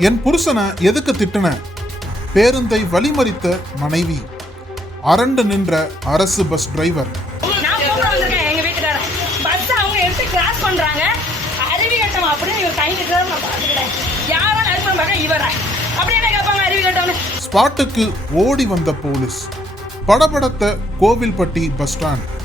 என் புருஷனை எதுக்கு திட்டுன? பேருந்தை வழிமறித்த மனைவி. அரண்டு நின்ற அரசு பஸ் டிரைவர். ஸ்பாட்டுக்கு ஓடி வந்த போலீஸ். படபடத்த கோவில்பட்டி பஸ் ஸ்டாண்ட்.